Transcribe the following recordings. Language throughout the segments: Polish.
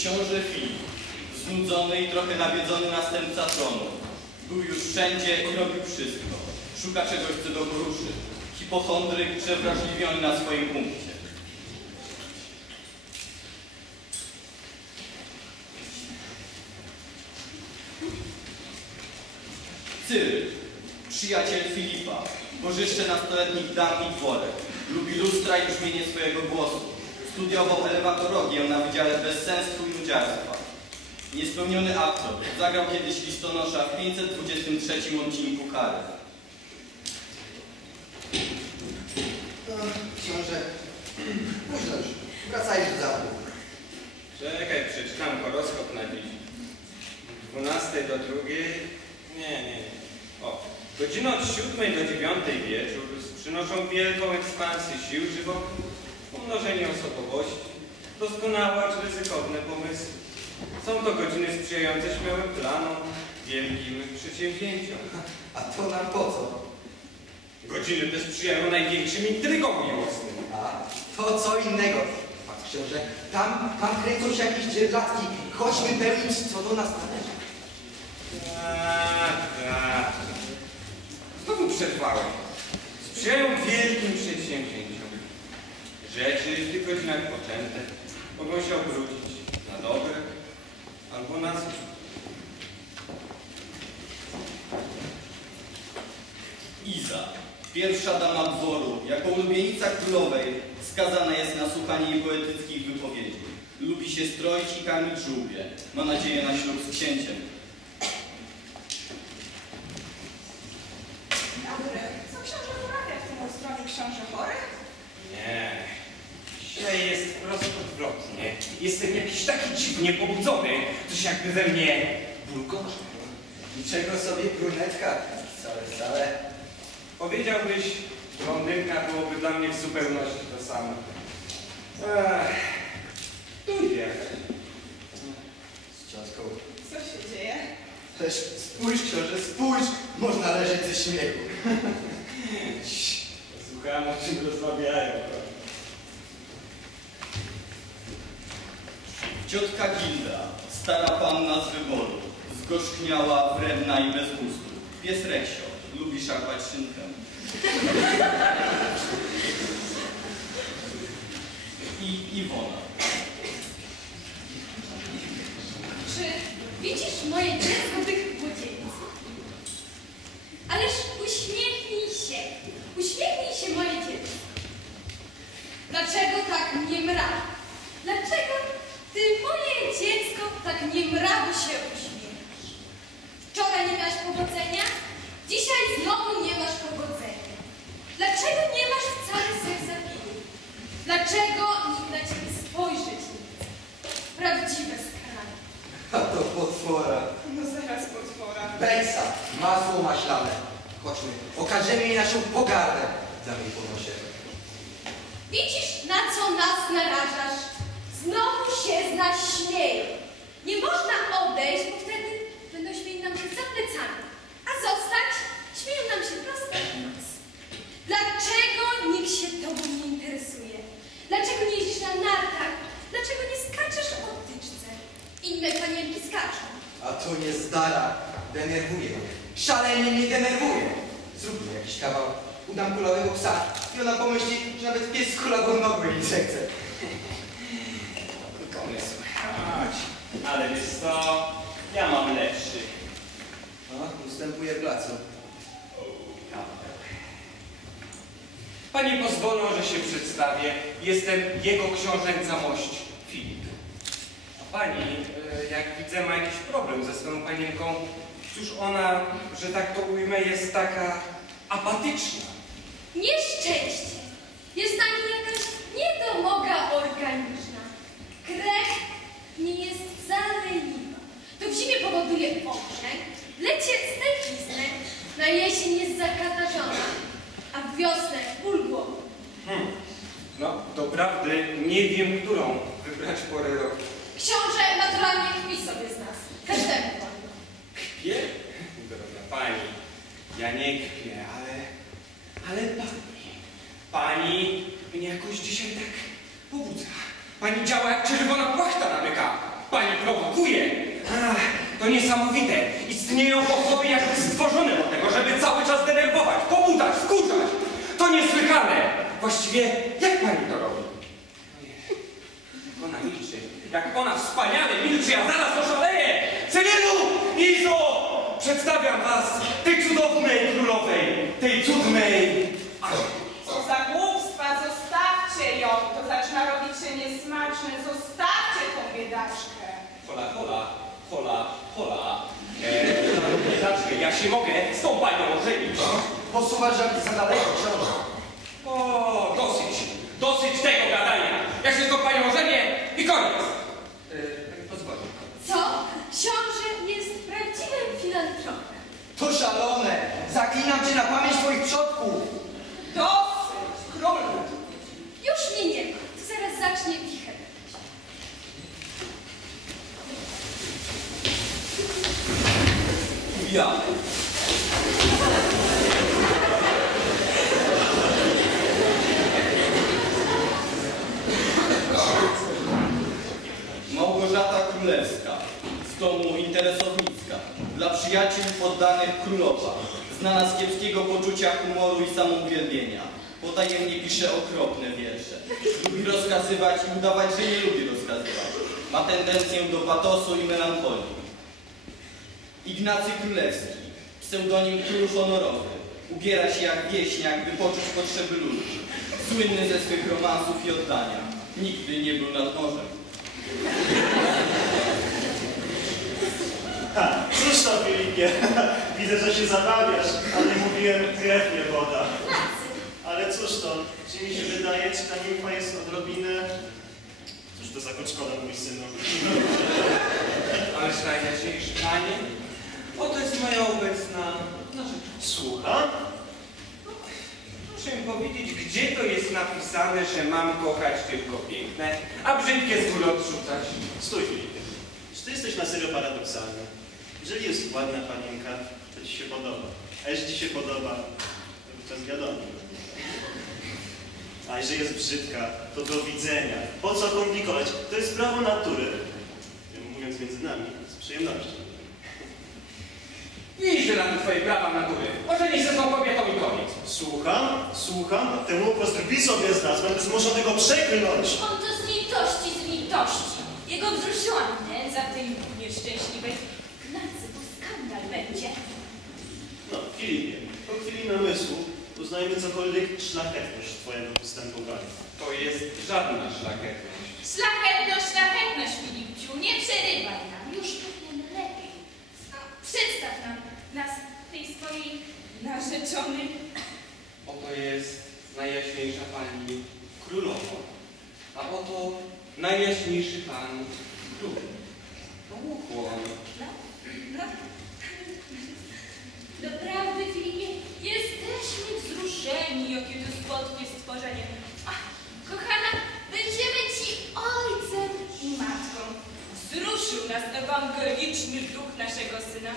Książę Filip, znudzony i trochę nawiedzony następca tronu. Był już wszędzie i robił wszystko. Szuka czegoś, co go poruszy. Hipochondryk przewrażliwiony na swoim punkcie. Cyryl, przyjaciel Filipa, bożyszcze nastoletnich dam i dworek. Lubi lustra i brzmienie swojego głosu. Studiował elewatorogię na Wydziale Bezsenstwu i Nudziarstwa. Niespełniony aktor. Zagrał kiedyś listonosza w 523 odcinku Kary. No, książę, późno już. Wracajmy do zamku. Czekaj, przeczytam horoskop na dziś. 12 do 2. Nie, nie, nie. O, godzina od 7 do 9 wieczór przynoszą wielką ekspansję sił żywotnych, umnożenie osobowości, doskonałe, acz ryzykowne pomysły. Są to godziny sprzyjające śmiałym planom, wielkim przedsięwzięciom. A to nam po co? Godziny te sprzyjają największym intrygom miłosnym. A to co innego. Patrz książę, tam, tam kręcą się jakieś dzierżawki. Chodźmy pełnić, co do nas należy. Tak, tak. Znowu przerwałem. Sprzyjają wielkim przedsięwzięciom. Rzeczy w tych godzinach poczęte mogą się obrócić na dobre albo na złe. Iza, pierwsza dama dworu, jako ulubienica królowej, skazana jest na słuchanie jej poetyckich wypowiedzi. Lubi się stroić i karmić żółwie. Ma nadzieję na ślub z księciem. Dobry. Co książę porabia w tym ustroju książę chory? Nie. Dzisiaj jest wprost odwrotnie. Jestem jakiś taki dziwnie pobudzony. Coś jakby we mnie bulgocze. Niczego sobie brunetka. Wcale, wcale. Powiedziałbyś, blondynka byłoby dla mnie w zupełności to samo. Ech, tu idzie. Z ciotką. Co się dzieje? Lecz spójrz książę, spójrz. Można leżeć ze śmiechu. Słuchałem o czym rozmawiają. Ciotka Gilda, stara panna z wyboru, zgorzkniała, wredna i bez gustu. Pies Reksio, lubi szarpać szynkę. I Iwona. Czy widzisz moje dziecko tych młodzieniec? Ależ uśmiechnij się. Uśmiechnij się, moje dziecko. Dlaczego tak nie mra? Dlaczego ty, moje dziecko, tak nie mrawo się uśmiechasz? Wczoraj nie miałeś powodzenia? Dzisiaj znowu nie masz powodzenia. Dlaczego nie masz wcale egzaminu? Dlaczego nikt na ciebie spojrzeć nie chce? Prawdziwe skaranie. A to potwora. No zaraz potwora. Bejsa, Chodźmy, okażemy jej naszą pogardę. Po nosie. Widzisz, na co nas narażasz? Znowu się z nas śmieją. Nie można odejść, bo wtedy będą śmieli nam się za plecami. A zostać? Śmieją nam się prosto w nos. Dlaczego nikt się tobą nie interesuje? Dlaczego nie jeździsz na nartach? Dlaczego nie skaczesz o tyczce? Inne panienki skaczą. A to nie zdara. Denerwuje mnie. Szalenie mnie denerwuje. Zróbmy jakiś kawał. Udam kulawego psa i ona pomyśli, że nawet pies z kulawą nogą jej nie chce. Pomysł. Chodź. Ale wiesz co? Ja mam lepszy. A, ustępuje placu. Panie pozwolą, że się przedstawię. Jestem jego książęca mość, Filip. A pani, e, jak widzę, ma jakiś problem ze swoją panienką. Cóż ona, że tak to ujmę, jest taka apatyczna. Nieszczęście. Jest na nim jakaś niedomoga organiczna. Krew nie jest wcale leniwa. To w zimie powoduje poprzek, w lecie stęchiznę, na jesień jest zakatarzona, a w wiosnę ból głowy. Hmm. No, doprawdy nie wiem, którą wybrać porę roku. Książę naturalnie kpi sobie z nas. Każdemu wolno. Kpię? Droga pani, ja nie kpię, ale... Ale pani... Pani mnie jakoś dzisiaj tak pobudza. Pani działa jak czerwona płachta na byka. Pani czuję. Ach, to niesamowite. Istnieją osoby jakby stworzone do tego, żeby cały czas denerwować, pobudzać, wkurzać. To niesłychane. Właściwie jak pani to robi? Ojej, Jak ona milczy. Jak ona wspaniale milczy, ja zaraz oszaleję. Cyrylu! Izo! Przedstawiam was tej cudownej królowej, tej cudnej. Co za głupstwa, zostawcie ją. To zaczyna robić się niesmaczne. Zostawcie tą biedaczkę. Hola, hola, hola, hola. Eee, biedaczkę, ja się mogę z tą panią ożenić. Posuwasz żarty za daleko, książę. O, dosyć, dosyć tego gadania. Ja się z tą panią ożenię i koniec. Yy, pozwolę. Co? Książę jest prawdziwym filantropem. To szalone! Zaklinam cię na pamięć twoich przodków! Dosyć, król. Już mnie nie ma. To zaraz zacznie wicher. Ja. Małgorzata Królewska, z domu interesownicka, dla przyjaciół poddanych królowa, znana z kiepskiego poczucia humoru i samouwielbienia. Potajemnie pisze okropne wiersze. Lubi rozkazywać i udawać, że nie lubi rozkazywać. Ma tendencję do patosu i melancholii. Ignacy Królewski, pseudonim Król Honorowy, ubiera się jak wieśniak, by poczuć potrzeby ludzi. Słynny ze swych romansów i oddania. Nigdy nie był nad morzem. Cóż to Filipie, widzę, że się zabawiasz, ale mówiłem krew nie woda. Ale cóż to, czy mi się wydaje, czy ta nimfa jest odrobinę... Cóż to za koczkola, mój synu? Ależ najjaśniejszy panie, oto jest moja obecna narzeczona. Słucham? Proszę mi powiedzieć, gdzie to jest napisane, że mam kochać tylko piękne, a brzydkie z góry odrzucać? Stój Filipie, czy ty jesteś na serio paradoksalny? Jeżeli jest ładna panienka, to ci się podoba. A jeżeli ci się podoba, to jest wiadomo. A jeżeli jest brzydka, to do widzenia. Po co komplikować? To jest prawo natury. Mówiąc między nami, z przyjemnością. Widzisz, że na twoje prawa natury. Ożenij się z tą kobietą i koniec. Słucham, słucham, temu pozdrowi sobie z nas, będę zmuszony go przeklnąć. On to z litości, z litości. Jego wzruszyła nędza tej nieszczęśliwej. Będzie. No, Filipie, po chwili namysłu uznajmy cokolwiek szlachetność twojego postępowania. To jest żadna szlachetność. Szlachetność, szlachetność, Filipciu, nie przerywaj nam. Już powiemy lepiej. No, przedstaw nam nas tej swojej narzeczonej. Oto jest najjaśniejsza pani królowa, a oto najjaśniejszy pan król. No ukłon. No, no. Doprawdy, Filipie, jesteśmy wzruszeni, jakie to słodkie stworzenie. Ach, kochana, będziemy Ci ojcem i matką. Wzruszył nas ewangeliczny duch naszego syna.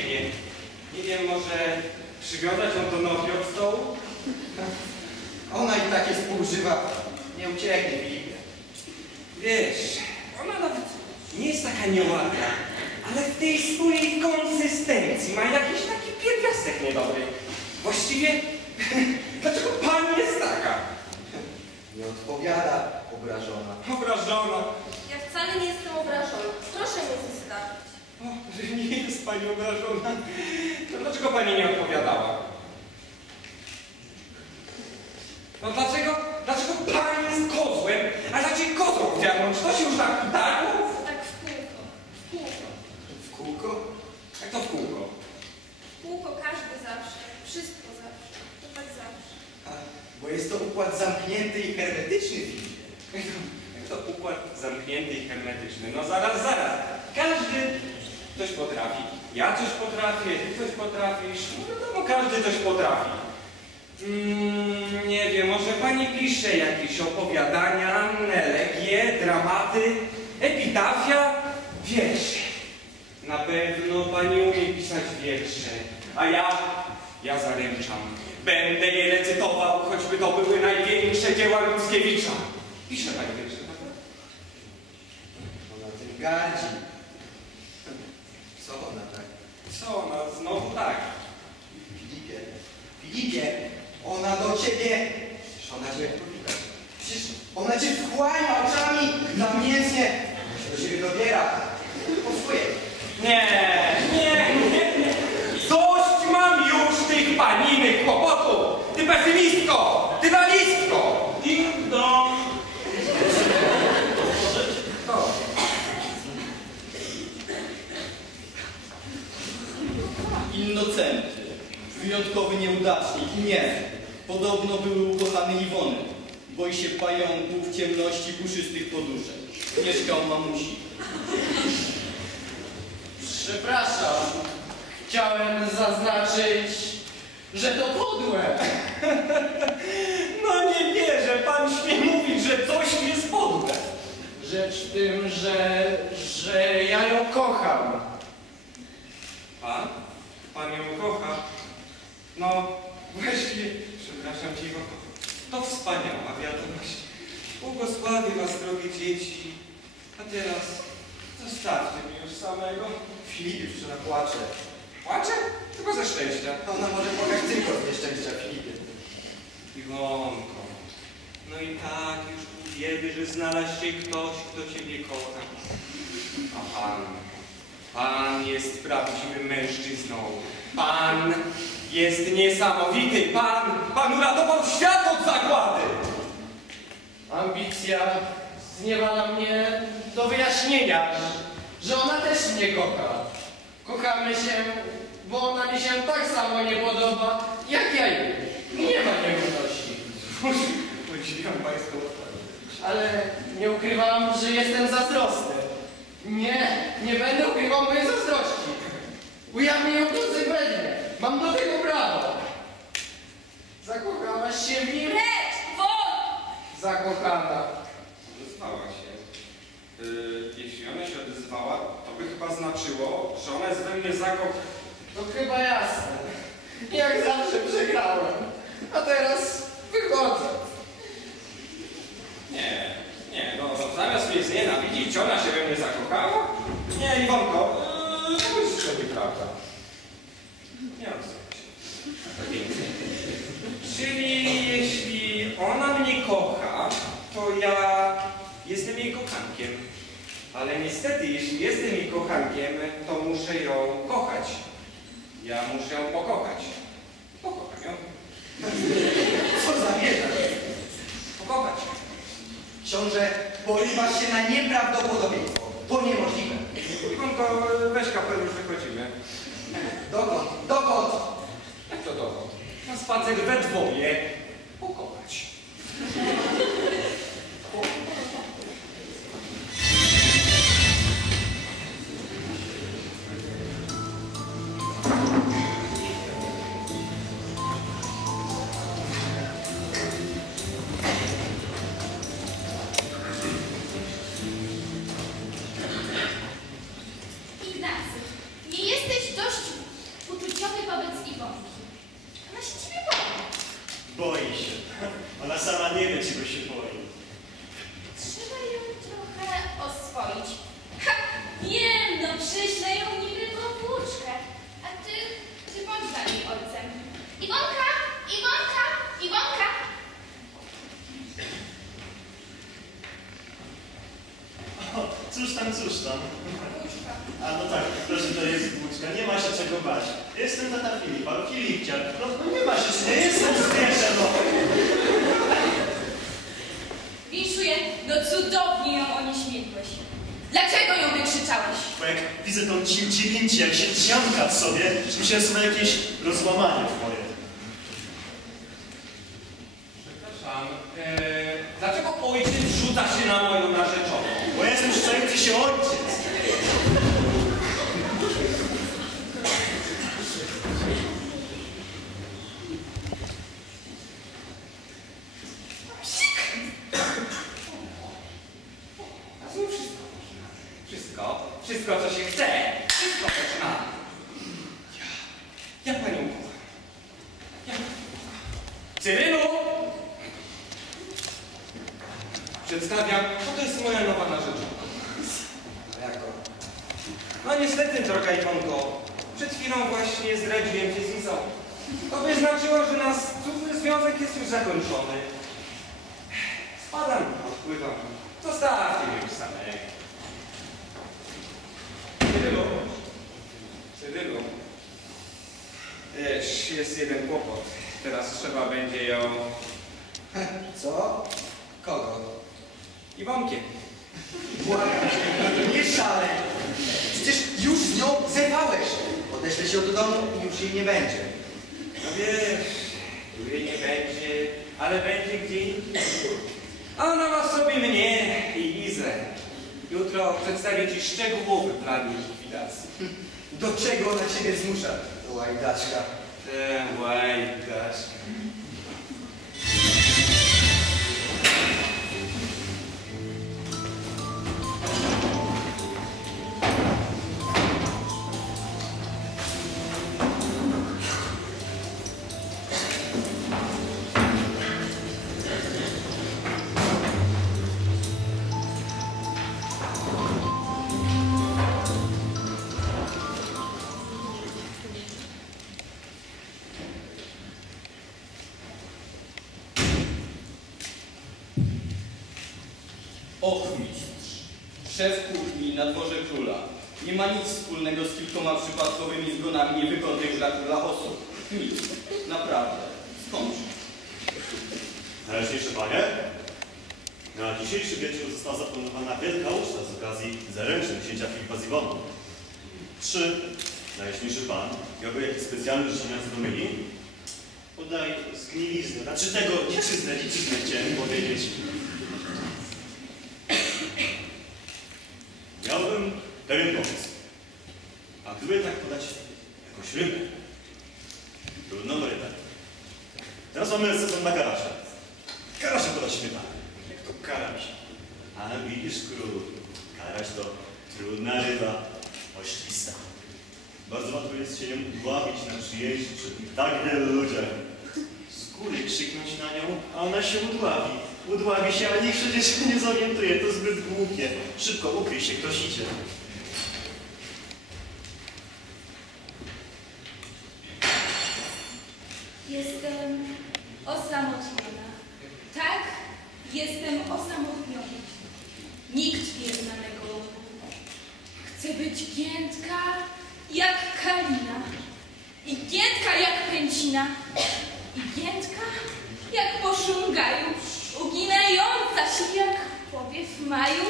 Ucieknie. Nie wiem, może przywiązać ją do nogi od stołu? Ona i tak jest półżywa. Nie ucieknie, Filipie. Wiesz, Ona nawet nie jest taka nieładna, ale w tej swojej konsystencji ma jakiś taki pierwiastek niedobry. Właściwie, dlaczego pani jest taka? Nie odpowiada obrażona. Obrażona. Ja wcale nie jestem obrażona. Proszę mnie że nie jest pani obrażona. To dlaczego pani nie odpowiadała? No dlaczego, dlaczego pani jest kozłem, a raczej kozą wdziarną? Czy to się już tak udało? Tak w kółko. W kółko. W kółko? Jak to w kółko? W kółko każdy zawsze. Wszystko zawsze. To tak zawsze. A, bo jest to układ zamknięty i hermetyczny, to, jak to układ zamknięty i hermetyczny? No zaraz, zaraz. Coś potrafi. Ja coś potrafię, ty coś potrafisz. No wiadomo, każdy coś potrafi. Mm, nie wiem, może pani pisze jakieś opowiadania, elegie, dramaty, epitafia, wiersze. Na pewno pani umie pisać wiersze. A ja, ja zaręczam. Będę je recytował, choćby to były największe dzieła Mickiewicza. Pisze pani wiersze, prawda? Ona tym gardzi. Co ona tak? Co ona znowu tak? Filipie, Filipie, ona do ciebie... Przecież ona cię powita. Przecież ona cię wchłania oczami namiętnie. Się do ciebie dobiera. Po swoje. Nie, nie, nie, nie. Dość mam już tych paninych kłopotów. Ty pesymistko, ty realistko. Ding dong. Co? Innocenty, wyjątkowy nieudacznik, nie. Podobno były ukochany Iwony. Boi się pająków, ciemności, puszystych poduszek. Mieszkał mamusi. Przepraszam. Chciałem zaznaczyć, że to podłe. No nie wierzę, pan śmie mówić, że coś jest podłe. Rzecz w tym, że, że ja ją kocham. Pan? Pan ją kocha? No, właśnie, przepraszam cię, bo to wspaniała wiadomość. Błogosławię was, drogie dzieci. A teraz zostawcie mnie już samego. Przecież ona płacze. Płaczę? Tylko ze szczęścia. Ona może płakać tylko z nieszczęścia, Filipie. Iwonko, no i tak już biedy, że znalazł się ktoś, kto ciebie kocha. A pan, jest prawdziwym mężczyzną. Pan jest niesamowity. Pan, pan uratował świat od zagłady. Ambicja zniewala mnie do wyjaśnienia, że ona też mnie kocha. Kochamy się, bo ona mi się tak samo nie podoba, jak ja jej. Nie ma nierówności. Podziwiam pańską Ale nie ukrywam, że jestem zazdrosny. Nie, nie będę ukrywał mojej zazdrości. Ujawnię ją konsekwentnie. Mam do tego prawo. Zakochałaś się w nim? Precz! Won! Zakochana. Odezwała się. Yy, jeśli ona się odezwała, to by chyba znaczyło, że ona jest we mnie zakochana. To chyba jasne. Jak zawsze przegrałem. A teraz wychodzę. Nie, nie, no zamiast mnie znienawidzić, ona się we mnie zakochała? Nie, Iwonko, yy, to jest sobie prawda. Nie odzywaj się. Więcej. Czyli jeśli ona mnie kocha, to ja jestem jej kochankiem. Ale niestety, jeśli jestem jej kochankiem, to muszę ją kochać. Ja muszę ją pokochać. Pokocham ją. Co zamierzasz? Pokochać. Książę, porywasz się na nieprawdopodobieństwo. To niemożliwe. Iwonko, weź kapelusz, wychodzimy. Dokąd? Dokąd? Jak to dokąd? Na spacer we dwoje jakieś rozłamanie moje. Przepraszam, e, dlaczego ojciec rzuca się na moją narzeczoną? Bo jestem szczęśliwy się ojciec. A znów wszystko można. Wszystko, wszystko co się chce, wszystko można. Ja, ja panią kocham. Ja panią kocham. Cyrylu! Przedstawiam, to jest moja nowa narzeczona. A jak to? No niestety, droga Iwonko, przed chwilą właśnie zdradziłem cię z Izą. To by znaczyło, że nasz cudny związek jest już zakończony. Spadam, odpływam. Zostawcie mnie już samego. Cyrylu, Cyrylu, wiesz, jest jeden kłopot. Teraz trzeba będzie ją Co? Kogo? Iwonkiem. Błagam cię, nie szalej. Przecież już z nią zerwałeś. Odeślę się do domu i już jej nie będzie. No wiesz, tu jej nie będzie, ale będzie gdzie indziej. A ona ma w sobie mnie i Izę. Jutro przedstawię Ci szczegółowy plan jej likwidacji. Do czego ona ciebie zmusza? Łajdaczka. Te łajdasz. Króla. Nie ma nic wspólnego z kilkoma przypadkowymi zgonami niewygodnych dla króla osób. Nic. Naprawdę. Skąd? Najjaśniejsze panie, na dzisiejszy wieczór została zaplanowana wielka uczta z okazji zaręczyn księcia Filipa z Iwoną. Czy najjaśniejszy pan miałby jakieś specjalne życzenia z Domyni? Podaj zgniliznę, znaczy tego dziczyznę, dziczyznę chciałem powiedzieć. Miałbym pewien pomysł. A gdyby tak podać jakąś rybę? Trudną rybę. Teraz mamy sezon na karasia. Karasia podać śmietana. Jak to karaś? A widzisz, król, karaś to trudna ryba, oślista. Bardzo łatwo jest się nią udławić na przyjęciu przy tak wielu ludziach. Z góry krzyknąć na nią, a ona się udławi. Udławi się, ale nikt przecież się nie zorientuje, to zbyt głupie. Szybko ukryj się, ktoś idzie. maio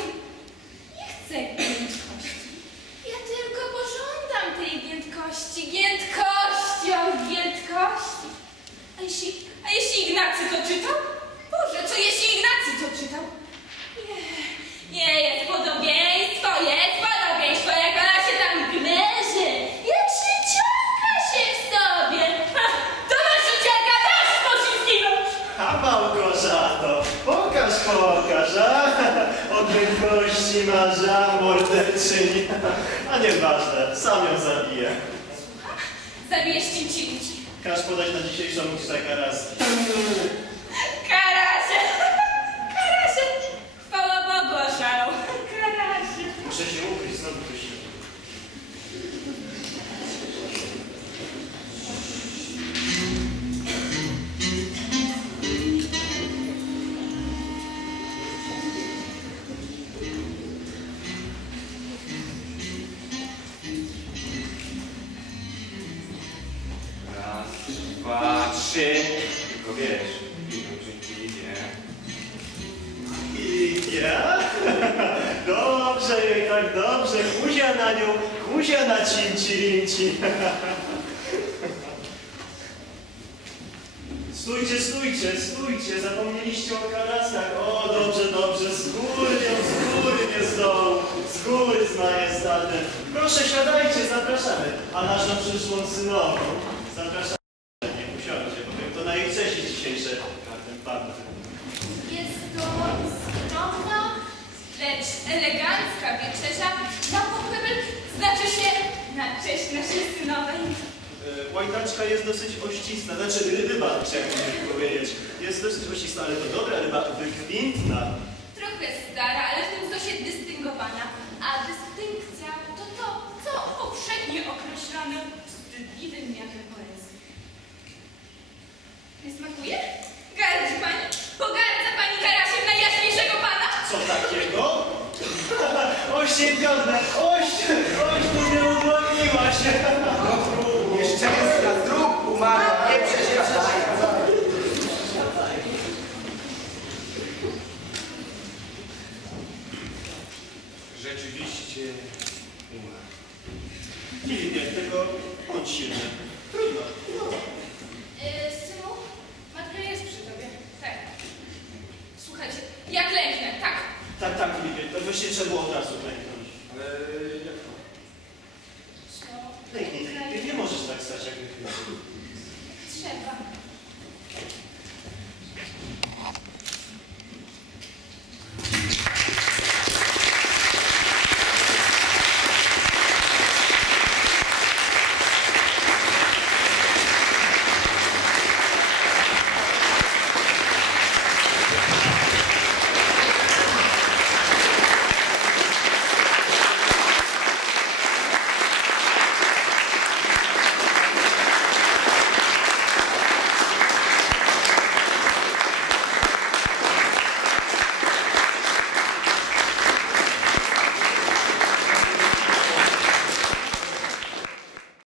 Podać na dzisiejszą ucztę karaski. Stójcie, zapomnieliście o karaskach. O, dobrze, dobrze, z góry, z góry, nie z z góry z majestatem. Proszę, siadajcie, zapraszamy. A naszą przyszłą synową zapraszamy. Niech usiądzie, bowiem to na dzisiejsze kartem panny. Jest to skromna, lecz elegancka wieczerza na pochybel, znaczy się na cześć naszej synowej. E, Łajtaczka jest dosyć oścista, znaczy ryba, chciałem powiedzieć. Jest dosyć oścista, ale to dobra ryba, wykwintna. Trochę stara, ale w tym sensie dystyngowana. A dystynkcja to to, co powszechnie określamy wstydliwym miarem poezji. Nie smakuje?